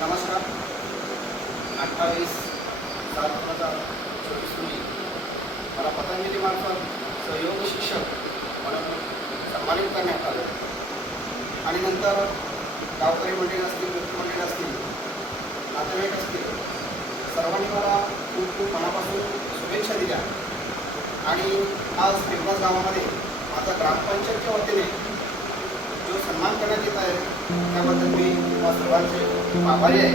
नमस्कार. 28/7/2024 रोजी मला पतंजलीमार्फत सहयोग शिक्षक म्हणून सन्मानित करण्यात आलं आणि नंतर गावकरी मंडळी असतील, मित्रमंडळी असतील, नातेवाईक असतील, सर्वांनी मला खूप खूप मनापासून शुभेच्छा दिल्या. आणि आज पिंपळास गावामध्ये माझा ग्रामपंचायतच्या वतीने जो सन्मान करण्यात येत आहे त्याबद्दल मी सर्वांचे आभारी आहे.